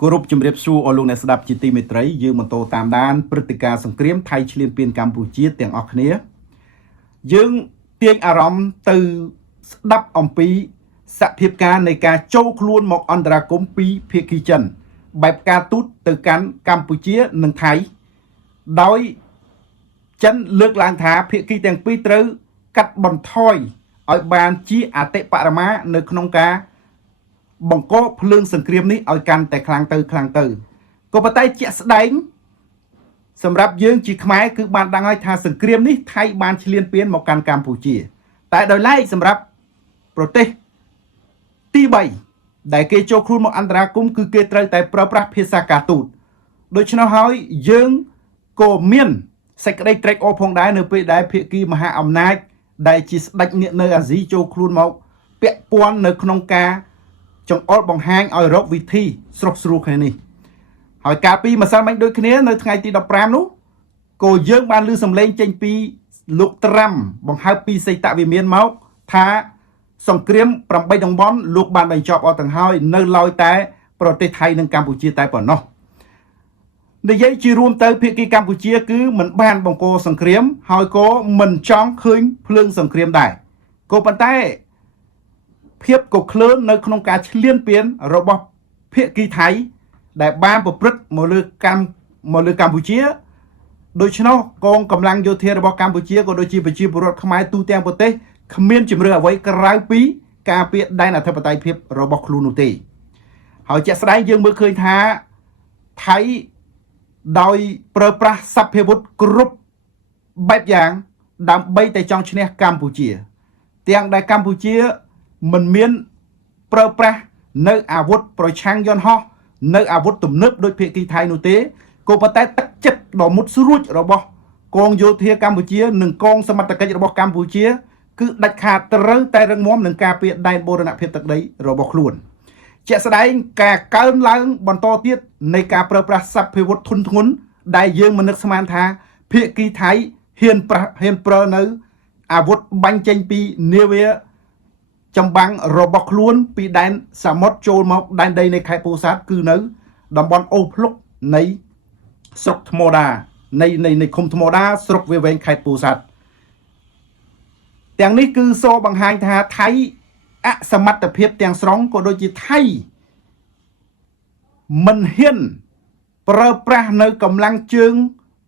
គោរពជំរាបសួរអស់លោកអ្នកស្ដាប់ជាទីមេត្រីយើងបន្តតាមដានព្រឹត្តិការណ៍សង្គ្រាមថៃឈ្លានពានកម្ពុជាទាំងអស់គ្នាយើងទាញអារម្មណ៍ទៅស្ដាប់អំពីសភាពការនៃការចូលខ្លួនមកអន្តរាគមន៍ពីភាគីចិនបែបការទូតទៅកាន់កម្ពុជានិងថៃដោយចិនលើកឡើងថាភាគីទាំងពីរត្រូវកាត់បន្ថយឲ្យបានជាអតិបរមានៅក្នុងការបង្កភ្លើងសង្គ្រាមនេះឲ្យកាន់តែខ្លាំងទៅក៏ប៉ុន្តែជាក់ស្ដែងសម្រាប់យើងជាខ្មែរគឺបានដឹងហើយថាសង្គ្រាមនេះថៃបានឈ្លានពានមកកាន់កម្ពុជាតែដោយឡែកសម្រាប់ប្រទេសទី3ដែលគេចូលខ្លួនមកអន្តរាគមន៍គឺគេត្រូវតែប្រើប្រាស់ភាសាការទូតដូច្នោះហើយយើងក៏មានសេចក្តីត្រេកអរផងដែរនៅពេលដែលភាគីមហាអំណាចដែលជាស្ដេចនាគនៅអាស៊ីចូលខ្លួនមកពាក់ព័ន្ធនៅក្នុងការចង្អុលបង្ហាញឲ្យរកវិធីស្រុះស្រួលគ្នានេះហើយកាលពីម្សិលមិញដូចគ្នានៅថ្ងៃទី15នោះក៏យើងបានឮសម្លេងចេញពីលោកត្រាំបង្ហើបពីសីតវិមានមកថាសង្គ្រាម8តំបន់លោកបានបញ្ចប់អស់ទាំងហើយនៅឡើយតែប្រទេសថៃនិងកម្ពុជាតែប៉ុណ្ណោះនិយាយជារួមទៅភាគីកម្ពុជាគឺមិនបានបង្កសង្គ្រាមហើយក៏មិនចង់ឃើញភ្លើងសង្គ្រាមដែរក៏ប៉ុន្តែភាពកក្លឿននៅក្នុងការឈ្លានពានរបស់ភាគីថៃដែលបានប្រព្រឹត្តមកលើកម្ពុជាដូច្នោះកងកម្លាំងយោធារបស់កម្ពុជាក៏ដូចជាប្រជាពលរដ្ឋខ្មែរទូទាំងប្រទេសគ្មានជំរឿអ្វីក្រៅពីការពារដែនអធិបតេយ្យភាពរបស់ខ្លួននោះទេហើយជាក់ស្ដែងយើងមើលឃើញថាថៃដោយប្រើប្រាស់សព្វាវុធគ្រប់បែបយ៉ាងដើម្បីតែចង់ឈ្នះកម្ពុជាទាំងដែលកម្ពុជាមិនមានប្រើប្រាស់នៅអាវុធប្រឆាំងយន្តហោះនៅអាវុធទំនើបដោយភាគីថៃនោះទេក៏ប៉ុន្តែទឹកចិត្តដ៏មុតស្រួចរបស់កងយោធាកម្ពុជានិងកងសមត្ថកិច្ចរបស់កម្ពុជាគឺដាច់ខាតត្រូវតែរឹងមាំនឹងការពារដែនបូរណភាពទឹកដីរបស់ខ្លួនជាក់ស្ដែងការកើនឡើងបន្តទៀតនៃការប្រើប្រាស់សព្វាវុធធុនធ្ងន់ដែលយើងមិននឹកស្មានថាភាគីថៃហ៊ានប្រើនៅអាវុធបាញ់ចេញពីនាវាចម្បាំងរបស់ខ្លួនពីដែនសមុទ្រចូលមកដែនដីនៃខេត្តពោធិ៍សាត់គឺនៅតំបន់អូភ្លុកនៃស្រុកថ្មដានៃឃុំថ្មដាស្រុកវាវែងខេត្តពោធិ៍សាត់ទាំងនេះគឺសូបង្ហាញថាថៃអសមត្ថភាពទាំងស្រុងក៏ដូចជាថៃមិនហ៊ានប្រើប្រាស់នៅកម្លាំងជើង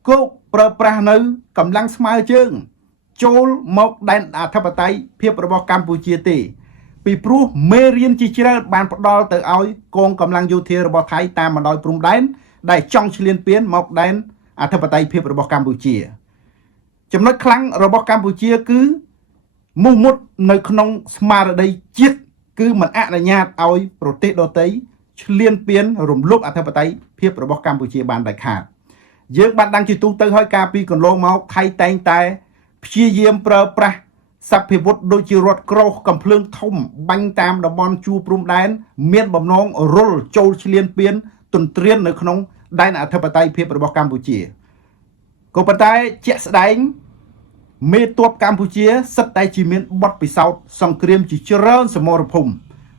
គោកប្រើប្រាស់នៅកម្លាំងស្មើជើងចូលមកដែនអធិបតេយ្យភាពរបស់កម្ពុជាទេពីព្រោះមេរៀនជាច្រើនបានផ្ដល់ទៅឲ្យកងកម្លាំងយោធារបស់ថៃតាមបណ្ដោយព្រំដែនដែលចង់ឈ្លានពានមកដែនអធិបតេយ្យភាពរបស់កម្ពុជាចំណុចខ្លាំងរបស់កម្ពុជាគឺមោះមុតនៅក្នុងស្មារតីជាតិគឺមិនអនុញ្ញាតឲ្យប្រទេសដទៃឈ្លានពានរំលោភអធិបតេយ្យភាពរបស់កម្ពុជាបានដាច់ខាតយើងបានដឹងជាទូទៅហើយការពីកន្លងមកថៃតែងតែព្យាយាមប្រើប្រាស់សព្វាវុធដូចជារថក្រោះកំភ្លើងធំបាញ់តាមតំបន់ជួរព្រំដែនមានបំណងរុលចូលឈ្លានពានទន្ទ្រាននៅក្នុងដែនអធិបតេយ្យភាពរបស់កម្ពុជាក៏ប៉ុន្តែជាក់ស្ដែងមេទ័ពកម្ពុជាសិតតែជាមានបទពិសោធន៍សង្គ្រាមជាច្រើនសមរភូមិ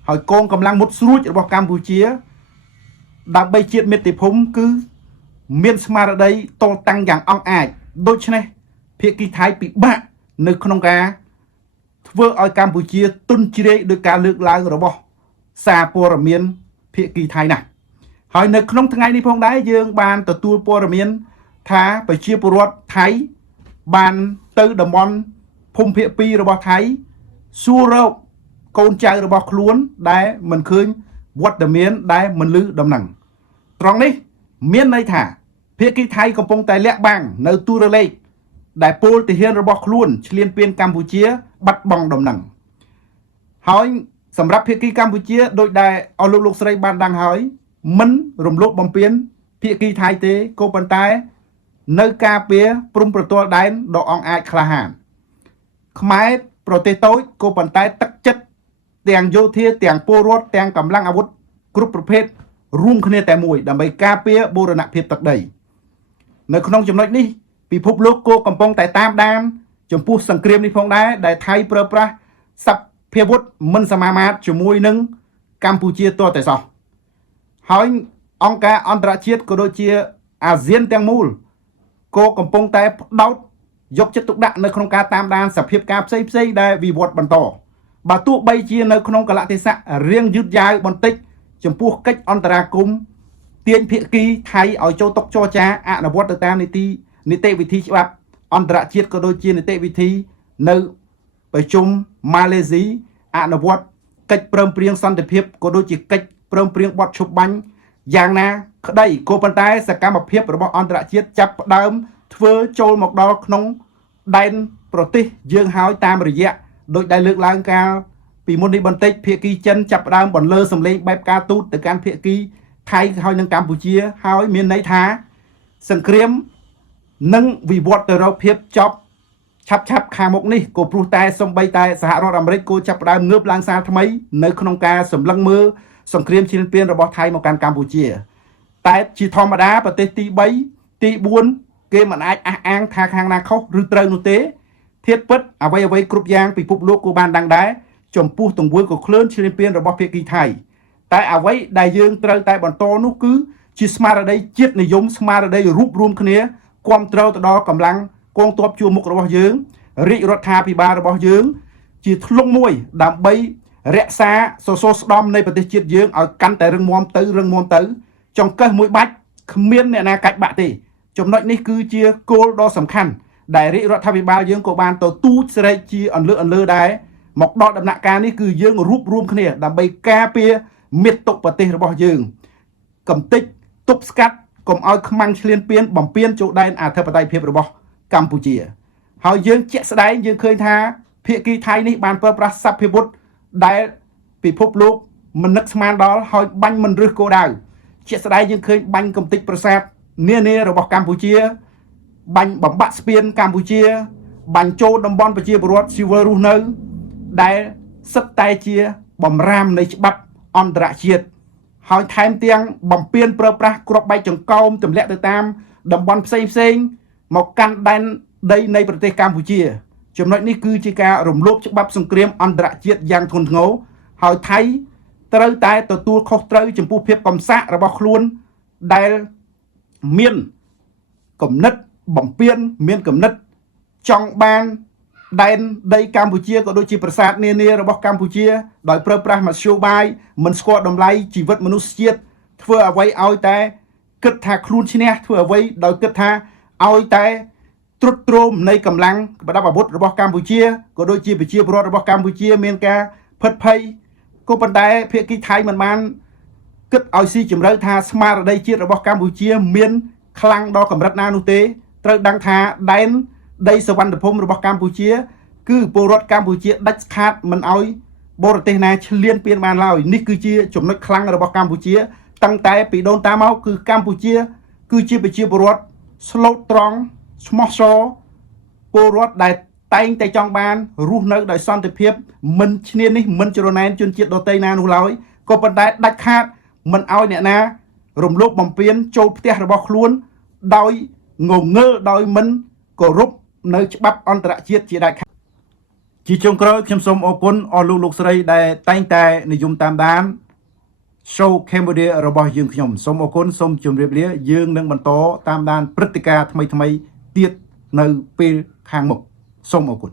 ហើយកងកម្លាំងមុតស្រួចរបស់កម្ពុជាដើម្បីជាតិមាតុភូមិគឺមានស្មារតីតលតាំងយ៉ាងអង់អាចដូច្នេះភាគីថៃពិបាកនៅក្នុងការធ្វើឲ្យកម្ពុជាទុនជ្រាយដោយការលើកឡើងរបស់សារព័ត៌មានភាគីថៃណាស់ហើយនៅក្នុងថ្ងៃនេះផងដែរយើងបានទទួលព័ត៌មានថាប្រជាពលរដ្ឋថៃបានទៅតំបន់ភូមិភាគ2របស់ថៃសួររកកូនចៅរបស់ខ្លួនដែលមិនឃើញវត្តមានដែលមិនឮដំណឹងត្រង់នេះមានន័យថាភាគីថៃកំពុងតែលាក់បាំងនៅទូរលេខដែលពលទាហានរបស់ខ្លួនឈ្លានពានកម្ពុជាបាត់បង់ដំណឹងហើយសម្រាប់ភាគីកម្ពុជាដោយដែលអស់លោកស្រីបានដឹងហើយមិនរំលោភបំពានភាគីថៃទេក៏ប៉ុន្តែនៅការពារព្រំប្រទល់ដែនដ៏អង់អាចក្លាហានខ្មែរប្រទេសតូចក៏ប៉ុន្តែទឹកចិត្តទាំងយោធាទាំងពលរដ្ឋទាំងកម្លាំងអាវុធគ្រប់ប្រភេទរួមគ្នាតែមួយដើម្បីការពារបូរណភាពទឹកដីនៅក្នុងចំណុចនេះពិភពលោកក៏កំពុងតែតាមដានចំពោះសង្គ្រាមនេះផងដែរដែលថៃប្រើប្រាស់សព្វាវុធមិនសមាមាត្រជាមួយនឹងកម្ពុជាទាល់តែសោះហើយ អង្គការអន្តរជាតិក៏ដូចជាអាស៊ានទាំងមូលក៏កំពុងតែផ្ដោតយកចិត្តទុកដាក់នៅក្នុងការតាមដានសភាពការផ្សេងដែលវិវត្តបន្តបើទោះបីជានៅក្នុងកលៈទេសៈរៀងយឺតយ៉ាវបន្តិចចំពោះកិច្ចអន្តរាគមន៍ទាញភាគីថៃឲ្យចូលតុចរចាអនុវត្តទៅតាមនីតិវិធីច្បាប់អន្តរជាតិក៏ដូចជានីតិវិធីនៅប្រជុំម៉ាឡេស៊ីអនុវត្តកិច្ចព្រមព្រៀងសន្តិភាពក៏ដូចជាកិច្ចព្រមព្រៀងបទឈប់បាញ់យ៉ាងណាក្តីក៏ប៉ុន្តែសកម្មភាពរបស់អន្តរជាតិចាប់ផ្ដើមធ្វើចូលមកដល់ក្នុងដែនប្រទេសយើងហើយតាមរយៈដោយដែលលើកឡើងកាលពីមុននេះបន្តិចភាគីចិនចាប់ផ្ដើមបន្លឺសម្លេងបែបការទូតទៅកាន់ភាគីថៃហើយនិងកម្ពុជាហើយមានន័យថាសង្គ្រាមនឹងវិវត្តទៅរកភាពចប់ឆាប់ខាងមុខនេះក៏ព្រោះតែសំបីតែសហរដ្ឋអាមេរិកក៏ចាប់ផ្ដើមងើបឡើងសារថ្មីនៅក្នុងការសម្លឹងមើលសង្គ្រាមឈ្លានពានរបស់ថៃមកកាន់កម្ពុជាតែជាធម្មតាប្រទេសទី3ទី4គេមិនអាចអះអាងថាខាងណាខុសឬត្រូវនោះទេធៀបពិតអ្វីគ្រប់យ៉ាងពិភពលោកក៏បានដឹងដែរចំពោះទង្វើក៏ក្លឿនឈ្លានពានរបស់ភាគីថៃតែអ្វីដែលយើងត្រូវតែបន្តនោះគឺជាស្មារតីជាតិនិយមស្មារតីរួបរวมគ្នាគ្រប់គ្រងទៅដល់កម្លាំងកងទ័ពជួរមុខរបស់យើងរាជរដ្ឋាភិបាលរបស់យើងជាធ្លុងមួយដើម្បីរក្សាសសរស្តម្ភនៃប្រទេសជាតិយើងឲ្យកាន់តែរឹងមាំទៅចង្កឹះមួយបាច់គ្មានអ្នកណាកាច់បាក់ទេចំណុចនេះគឺជាគោលដ៏សំខាន់ដែលរាជរដ្ឋាភិបាលយើងក៏បានទៅទូចស្រែកជាអន្លើដែរមកដល់ដំណាក់កាលនេះគឺយើងរួបរวมគ្នាដើម្បីការពារមាតុប្រទេសរបស់យើងកំទេចទប់ស្កាត់កុំឲ្យខ្មាំងឈ្លានពានបំពេញចូលដែនអធិបតេយ្យភាពរបស់កម្ពុជាហើយយើងជាក់ស្ដែងយើងឃើញថាភាគីថៃនេះបានប្រើប្រាស់សព្វមុតដែលពិភពលោកមិននឹកស្មានដល់ហើយបាញ់មិនរឹសគោលដៅជាក់ស្ដែងយើងឃើញបាញ់កំទេចប្រាសាទនានារបស់កម្ពុជាបាញ់បំបាក់ស្ពានកម្ពុជាបាញ់ចូលតំបន់ប្រជាពលរដ្ឋស៊ីវិលរស់នៅដែលសិតតែជាបំរាមនៃច្បាប់អន្តរជាតិហើយថែមទាំងបំពេញប្រើប្រាស់គ្រាប់បែកចង្កោមទម្លាក់ទៅតាមតំបន់ផ្សេងមកកាន់ដែនដីនៃប្រទេសកម្ពុជាចំណុចនេះគឺជាការរំលោភច្បាប់សង្គ្រាមអន្តរជាតិយ៉ាងធ្ងន់ធ្ងរហើយថៃត្រូវតែទទួលខុសត្រូវចំពោះភាពកំសាករបស់ខ្លួនដែលមានគំនិតបំពេញមានគំនិតចង់បានដែនដីកម្ពុជាក៏ដូចជាប្រាសាទនានារបស់កម្ពុជាដោយប្រើប្រាស់មធ្យោបាយមិនស្គាល់តម្លៃជីវិតមនុស្សជាតិធ្វើអ្វីឲ្យតែគិតថាខ្លួនឈ្នះធ្វើអ្វីដោយគិតថាឲ្យតែទ្រុឌទ្រោមនៃកម្លាំងប្រដាប់អាវុធរបស់កម្ពុជាក៏ដូចជាប្រជាពលរដ្ឋរបស់កម្ពុជាមានការផិតភ័យក៏ប៉ុន្តែភាគីថៃមិនបានគិតឲ្យស៊ីជម្រៅថាស្មារតីជាតិរបស់កម្ពុជាមានខ្លាំងដល់កម្រិតណានោះទេត្រូវដឹងថាដែនដីសវណ្ណភូមិរបស់កម្ពុជាគឺពលរដ្ឋកម្ពុជាដាច់ខាតមិនឲ្យបរទេសណាឈ្លានពានបានឡើយនេះគឺជាចំណុចខ្លាំងរបស់កម្ពុជាតាំងតែពីដូនតាមកគឺកម្ពុជាគឺជាប្រជាពលរដ្ឋស្លូតត្រង់ស្មោះសរពលរដ្ឋដែលតែងតែចង់បានរស់នៅដោយសន្តិភាពមិនឈ្នានេះមិនច្រណែនជនជាតិដទៃណានោះឡើយក៏ប៉ុន្តែដាច់ខាតមិនឲ្យអ្នកណារំលោភបំពានចូលផ្ទះរបស់ខ្លួនដោយងងើដោយមិនគោរពនៅច្បាប់អន្តរជាតិជាដាច់ខាតជាចុងក្រោយខ្ញុំសូមអរគុណអស់លោកស្រីដែលតែងតែនិយមតាមដាន show Cambodia របស់យើងខ្ញុំសូមអរគុណសូមជម្រាបលាយើងនឹងបន្តតាមដានព្រឹត្តិការណ៍ថ្មីទៀតនៅពេលខាងមុខសូមអរគុណ